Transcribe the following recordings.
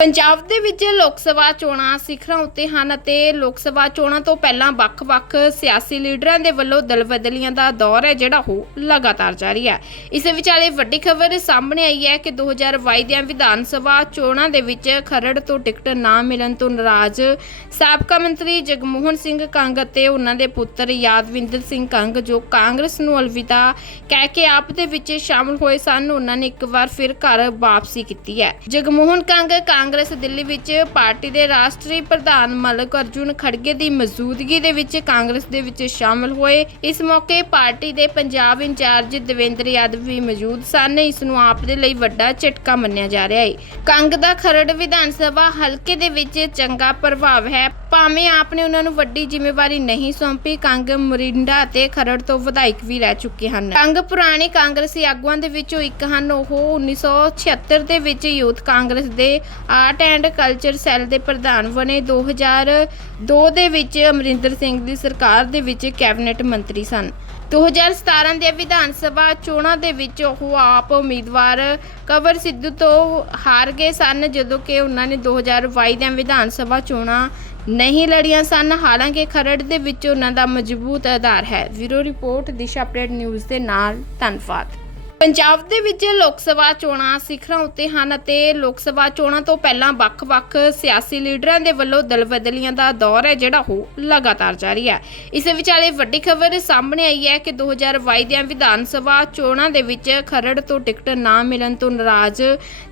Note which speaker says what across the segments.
Speaker 1: ਪੰਜਾਬ ਦੇ ਵਿੱਚ ਲੋਕ ਸਭਾ ਚੋਣਾਂ ਸਿਖਰਾਂ ਉੱਤੇ ਹਨ ਅਤੇ ਲੋਕ ਸਭਾ ਚੋਣਾਂ ਤੋਂ ਪਹਿਲਾਂ ਵੱਖ-ਵੱਖ ਸਿਆਸੀ ਲੀਡਰਾਂ ਦੇ ਵੱਲੋਂ ਦਲ ਦਾ ਦੌਰ ਹੈ, ਜਿਹੜਾ ਉਹ ਲਗਾਤਾਰ ਜਾਰੀ ਹੈ। ਇਸ ਵਿਚਾਲੇ ਵੱਡੀ ਖਬਰ ਸਾਹਮਣੇ ਆਈ ਹੈ ਕਿ 2022 ਦੀਆਂ ਵਿਧਾਨ ਸਭਾ ਚੋਣਾਂ ਦੇ ਵਿੱਚ ਖਰੜ ਤੋਂ ਟਿਕਟ ਨਾ ਮਿਲਣ ਤੋਂ ਨਾਰਾਜ਼ ਸਾਬਕਾ ਮੰਤਰੀ ਜਗਮੋਹਨ ਸਿੰਘ ਕੰਗ ਅਤੇ ਉਹਨਾਂ ਦੇ ਪੁੱਤਰ ਯਾਦਵਿੰਦਰ ਸਿੰਘ ਕੰਗ, ਜੋ ਕਾਂਗਰਸ ਨੂੰ ਅਲਵਿਦਾ ਕਹਿ ਕੇ ਆਪ ਦੇ ਵਿੱਚ ਸ਼ਾਮਲ ਹੋਏ ਸਨ, ਉਹਨਾਂ ਨੇ ਇੱਕ ਵਾਰ ਫਿਰ ਘਰ ਵਾਪਸੀ ਕੀਤੀ ਹੈ। ਜਗਮੋਹਨ ਕੰਗ ਕਾਂਗਰਸ ਦਿੱਲੀ ਵਿੱਚ ਪਾਰਟੀ ਦੇ ਰਾਸ਼ਟਰੀ ਪ੍ਰਧਾਨ ਮਲਕ ਅਰਜੁਨ ਖੜਗੇ ਦੀ ਮੌਜੂਦਗੀ ਦੇ ਵਿੱਚ ਕਾਂਗਰਸ ਦੇ ਵਿੱਚ ਸ਼ਾਮਲ ਹੋਏ। ਇਸ ਮੌਕੇ ਪਾਰਟੀ ਦੇ ਪੰਜਾਬ ਇੰਚਾਰਜ ਦੇਵੇਂਦਰ ਯਾਦਵ ਵੀ ਮੌਜੂਦ ਸਨ। ਇਸ ਨੂੰ ਆਪ ਦੇ ਲਈ ਵੱਡਾ ਝਟਕਾ ਮੰਨਿਆ ਜਾ ਰਿਹਾ ਹੈ। ਕੰਗ ਦਾ ਖਰੜ ਵਿਧਾਨ ਸਭਾ ਹਲਕੇ ਦੇ ਵਿੱਚ ਚੰਗਾ ਪ੍ਰਭਾਵ ਹੈ। ਭਾਵੇਂ ਆਪ ਨੇ ਉਹਨਾਂ ਨੂੰ ਵੱਡੀ ਜ਼ਿੰਮੇਵਾਰੀ ਨਹੀਂ ਸੌਂਪੀ, ਕੰਗ ਮੋਰਿੰਡਾ ਅਤੇ ਖਰੜ ਤੋਂ ਵਿਧਾਇਕ ਵੀ ਰਹਿ ਚੁੱਕੇ ਹਨ। ਕੰਗ ਪੁਰਾਣੇ ਕਾਂਗਰਸੀ ਆਗੂਆਂ ਦੇ ਵਿੱਚੋਂ ਇੱਕ ਹਨ। ਉਹ 1976 ਦੇ ਵਿੱਚ ਯੂਥ ਕਾਂਗਰਸ ਦੇ ਆਰਟ ਐਂਡ ਕਲਚਰ ਸੈੱਲ ਦੇ ਪ੍ਰਧਾਨ ਬਣੇ 2002 ਦੇ ਵਿੱਚ ਅਮਰਿੰਦਰ ਸਿੰਘ ਦੀ ਸਰਕਾਰ ਦੇ ਵਿੱਚ ਕੈਬਨਿਟ ਮੰਤਰੀ ਸਨ। 2017 ਦੇ ਵਿਧਾਨ ਸਭਾ ਚੋਣਾਂ ਦੇ ਵਿੱਚ ਉਹ ਆਪ ਉਮੀਦਵਾਰ ਕਵਰ ਸਿੱਧੂ ਤੋਂ ਹਾਰ ਗਏ ਸਨ, ਜਦੋਂ ਕਿ ਉਹਨਾਂ ਨੇ 2022 ਦੀਆਂ ਵਿਧਾਨ ਸਭਾ ਚੋਣਾਂ ਨਹੀਂ ਲੜੀਆਂ ਸਨ। ਹਾਲਾਂਕਿ ਖਰੜ ਦੇ ਵਿੱਚ ਉਹਨਾਂ ਦਾ ਮਜ਼ਬੂਤ ਆਧਾਰ ਹੈ। ਵੀਰੋ ਰਿਪੋਰਟ, ਦਿਸ਼ਾ ਅਪਡੇਟ ਨਿਊਜ਼ ਦੇ ਨਾਲ ਧੰਨਵਾਦ। ਪੰਜਾਬ ਦੇ ਵਿੱਚ ਲੋਕ ਸਭਾ ਚੋਣਾਂ ਸਿਖਰਾਂ ਉੱਤੇ ਹਨ ਅਤੇ ਲੋਕ ਸਭਾ ਚੋਣਾਂ ਤੋਂ ਪਹਿਲਾਂ ਵੱਖ-ਵੱਖ ਸਿਆਸੀ ਲੀਡਰਾਂ ਦੇ ਵੱਲੋਂ ਦਲ ਦਾ ਦੌਰ ਹੈ, ਜਿਹੜਾ ਉਹ ਲਗਾਤਾਰ ਜਾਰੀ ਹੈ। ਇਸ ਵਿਚਾਲੇ ਵੱਡੀ ਖਬਰ ਸਾਹਮਣੇ ਆਈ ਹੈ ਕਿ 2022 ਦੀਆਂ ਵਿਧਾਨ ਸਭਾ ਚੋਣਾਂ ਦੇ ਵਿੱਚ ਖਰੜ ਤੋਂ ਟਿਕਟ ਨਾ ਮਿਲਣ ਤੋਂ ਨਾਰਾਜ਼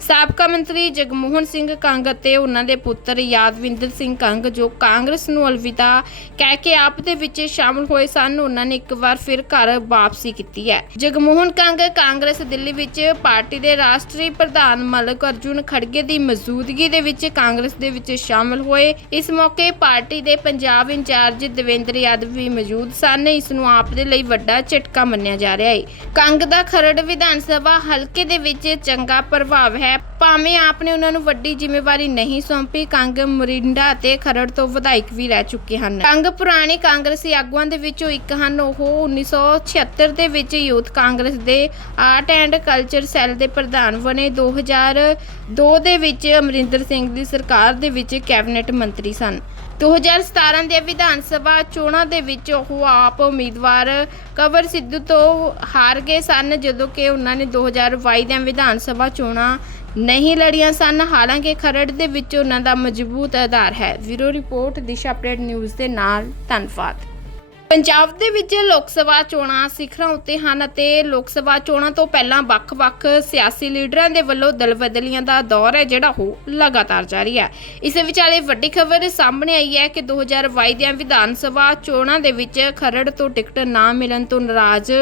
Speaker 1: ਸਾਬਕਾ ਮੰਤਰੀ ਜਗਮੋਹਨ ਸਿੰਘ ਕੰਗ ਅਤੇ ਉਹਨਾਂ ਦੇ ਪੁੱਤਰ ਯਾਦਵਿੰਦਰ ਸਿੰਘ ਕੰਗ, ਜੋ ਕਾਂਗਰਸ ਨੂੰ ਅਲਵਿਦਾ ਕਹਿ ਕੇ ਆਪ ਦੇ ਵਿੱਚ ਸ਼ਾਮਲ ਹੋਏ ਸਨ, ਉਹਨਾਂ ਨੇ ਇੱਕ ਵਾਰ ਫਿਰ ਘਰ ਵਾਪਸੀ ਕੀਤੀ ਹੈ। ਜਗਮੋਹਨ ਕੰਗ ਕਾਂਗਰਸ ਦਿੱਲੀ ਵਿੱਚ ਪਾਰਟੀ ਦੇ ਰਾਸ਼ਟਰੀ ਪ੍ਰਧਾਨ ਮਲਕ ਅਰਜੁਨ ਖੜਗੇ ਦੀ ਮੌਜੂਦਗੀ ਦੇ ਵਿੱਚ ਕਾਂਗਰਸ ਦੇ ਵਿੱਚ ਸ਼ਾਮਲ ਹੋਏ। ਇਸ ਮੌਕੇ ਪਾਰਟੀ ਦੇ ਪੰਜਾਬ ਇੰਚਾਰਜ ਦੇਵੇਂਦਰ ਯਾਦਵ ਵੀ ਮੌਜੂਦ ਸਨ। ਇਸ ਨੂੰ ਆਪ ਦੇ ਲਈ ਵੱਡਾ ਝਟਕਾ ਮੰਨਿਆ ਜਾ ਰਿਹਾ ਹੈ। ਕੰਗ ਦਾ ਖਰੜ ਵਿਧਾਨ ਸਭਾ ਹਲਕੇ ਦੇ ਵਿੱਚ ਚੰਗਾ ਪ੍ਰਭਾਵ ਹੈ। ਭਾਵੇਂ ਆਪ ਨੇ ਉਹਨਾਂ ਨੂੰ ਵੱਡੀ ਜ਼ਿੰਮੇਵਾਰੀ ਨਹੀਂ ਸੌਂਪੀ, ਕੰਗ ਮੋਰਿੰਡਾ ਅਤੇ ਖਰੜ ਤੋਂ ਵਿਧਾਇਕ ਵੀ ਰਹਿ ਚੁੱਕੇ ਹਨ। ਕੰਗ ਪੁਰਾਣੇ ਕਾਂਗਰਸੀ ਆਗੂਆਂ ਦੇ ਵਿੱਚੋਂ ਇੱਕ ਹਨ। ਉਹ 1976 ਦੇ ਵਿੱਚ ਯੂਥ ਕਾਂਗਰਸ ਦੇ ਆਰਟ ਐਂਡ ਕਲਚਰ ਸੈੱਲ ਦੇ ਪ੍ਰਧਾਨ ਬਣੇ 2002 ਦੇ ਵਿੱਚ ਅਮਰਿੰਦਰ ਸਿੰਘ ਦੀ ਸਰਕਾਰ ਦੇ ਵਿੱਚ ਕੈਬਨਿਟ ਮੰਤਰੀ ਸਨ। 2017 ਦੇ ਵਿਧਾਨ ਸਭਾ ਚੋਣਾਂ ਦੇ ਵਿੱਚ ਉਹ ਆਪ ਉਮੀਦਵਾਰ ਕਵਰ ਸਿੱਧੂ ਤੋਂ ਹਾਰ ਗਏ ਸਨ, ਜਦੋਂ ਕਿ ਉਹਨਾਂ ਨੇ 2022 ਦੀਆਂ ਵਿਧਾਨ ਸਭਾ ਚੋਣਾਂ ਨਹੀਂ ਲੜੀਆਂ ਸਨ। ਹਾਲਾਂਕਿ ਖਰੜ ਦੇ ਵਿੱਚ ਉਹਨਾਂ ਦਾ ਮਜ਼ਬੂਤ ਆਧਾਰ ਹੈ। ਵੀਰੋ ਰਿਪੋਰਟ, ਦਿਸ਼ਾ ਅਪਡੇਟ ਨਿਊਜ਼ ਦੇ ਨਾਲ ਧੰਨਵਾਦ। ਪੰਜਾਬ ਦੇ ਵਿੱਚ ਲੋਕ ਸਭਾ ਚੋਣਾਂ ਸਿਖਰਾਂ ਉੱਤੇ ਹਨ ਅਤੇ ਲੋਕ ਸਭਾ ਚੋਣਾਂ ਤੋਂ ਪਹਿਲਾਂ ਵੱਖ-ਵੱਖ ਸਿਆਸੀ ਲੀਡਰਾਂ ਦੇ ਵੱਲੋਂ ਦਲ ਦਾ ਦੌਰ ਹੈ, ਜਿਹੜਾ ਉਹ ਲਗਾਤਾਰ ਜਾਰੀ ਹੈ। ਇਸ ਵਿਚਾਲੇ ਵੱਡੀ ਖਬਰ ਸਾਹਮਣੇ ਆਈ ਹੈ ਕਿ 2022 ਦੀਆਂ ਵਿਧਾਨ ਸਭਾ ਚੋਣਾਂ ਦੇ ਵਿੱਚ ਖਰੜ ਤੋਂ ਟਿਕਟ ਨਾ ਮਿਲਣ ਤੋਂ ਨਾਰਾਜ਼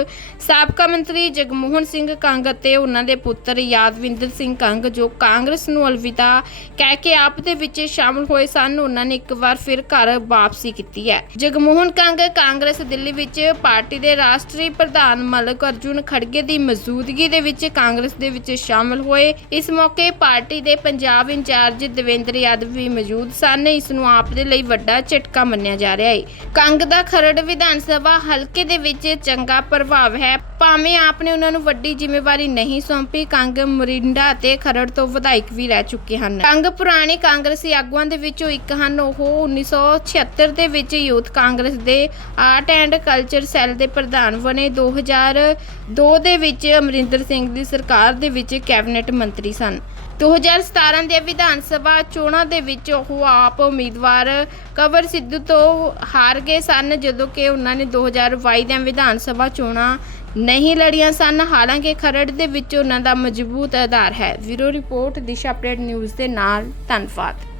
Speaker 1: ਸਾਬਕਾ ਮੰਤਰੀ ਜਗਮੋਹਨ ਸਿੰਘ ਕੰਗ ਅਤੇ ਉਹਨਾਂ ਦੇ ਪੁੱਤਰ ਯਾਦਵਿੰਦਰ ਸਿੰਘ ਕੰਗ, ਜੋ ਕਾਂਗਰਸ ਨੂੰ ਅਲਵਿਦਾ ਕਹਿ ਕੇ ਆਪ ਦੇ ਵਿੱਚ ਸ਼ਾਮਲ ਹੋਏ ਸਨ, ਉਹਨਾਂ ਨੇ ਇੱਕ ਵਾਰ ਫਿਰ ਘਰ ਵਾਪਸੀ ਕੀਤੀ ਹੈ। ਜਗਮੋਹਨ ਕੰਗ ਕਾਂਗਰਸ ਦਿੱਲੀ ਵਿੱਚ ਪਾਰਟੀ ਦੇ ਰਾਸ਼ਟਰੀ ਪ੍ਰਧਾਨ ਮਲਕ ਅਰਜੁਨ ਖੜਗੇ ਦੀ ਮੌਜੂਦਗੀ ਦੇ ਵਿੱਚ ਕਾਂਗਰਸ ਦੇ ਵਿੱਚ ਸ਼ਾਮਲ ਹੋਏ। ਇਸ ਮੌਕੇ ਪਾਰਟੀ ਦੇ ਪੰਜਾਬ ਇੰਚਾਰਜ ਦੇਵੇਂਦਰ ਯਾਦਵ ਵੀ ਮੌਜੂਦ ਸਨ। ਇਸ ਨੂੰ ਆਪ ਦੇ ਲਈ ਵੱਡਾ ਝਟਕਾ ਮੰਨਿਆ ਜਾ ਰਿਹਾ ਹੈ ਕੰਗ ਦਾ ਖਰੜ ਵਿਧਾਨ ਸਭਾ ਹਲਕੇ ਦੇ ਵਿੱਚ ਚੰਗਾ ਪ੍ਰਭਾਵ ਹੈ। ਭਾਵੇਂ ਆਪ ਨੇ ਉਹਨਾਂ ਨੂੰ ਵੱਡੀ ਜ਼ਿੰਮੇਵਾਰੀ ਨਹੀਂ ਸੌਂਪੀ, ਕੰਗ ਮੋਰਿੰਡਾ ਅਤੇ ਖਰੜ ਤੋਂ ਵਿਧਾਇਕ ਵੀ ਰਹਿ ਚੁੱਕੇ ਹਨ। ਕੰਗ ਪੁਰਾਣੇ ਕਾਂਗਰਸੀ ਆਗੂਆਂ ਦੇ ਵਿੱਚੋਂ ਇੱਕ ਹਨ। ਉਹ 1976 ਦੇ ਵਿੱਚ ਯੂਥ ਕਾਂਗਰਸ ਦੇ ਆਰਟ ਐਂਡ ਕਲਚਰ ਸੈੱਲ ਦੇ ਪ੍ਰਧਾਨ ਬਣੇ 2002 ਦੇ ਵਿੱਚ ਅਮਰਿੰਦਰ ਸਿੰਘ ਦੀ ਸਰਕਾਰ ਦੇ ਵਿੱਚ ਕੈਬਨਿਟ ਮੰਤਰੀ ਸਨ। 2017 ਦੇ ਵਿਧਾਨ ਸਭਾ ਚੋਣਾਂ ਦੇ ਵਿੱਚ ਉਹ ਆਪ ਉਮੀਦਵਾਰ ਕਵਰ ਸਿੱਧੂ ਤੋਂ ਹਾਰ ਗਏ ਸਨ, ਜਦੋਂ ਕਿ ਉਹਨਾਂ ਨੇ 2022 ਦੀਆਂ ਵਿਧਾਨ ਸਭਾ ਚੋਣਾਂ ਨਹੀਂ ਲੜੀਆਂ ਸਨ। ਹਾਲਾਂਕਿ ਖਰੜ ਦੇ ਵਿੱਚ ਉਹਨਾਂ ਦਾ ਮਜ਼ਬੂਤ ਆਧਾਰ ਹੈ। ਵੀਰੋ ਰਿਪੋਰਟ, ਦਿਸ਼ਾ ਅਪਡੇਟ ਨਿਊਜ਼ ਦੇ ਨਾਲ ਧੰਨਵਾਦ।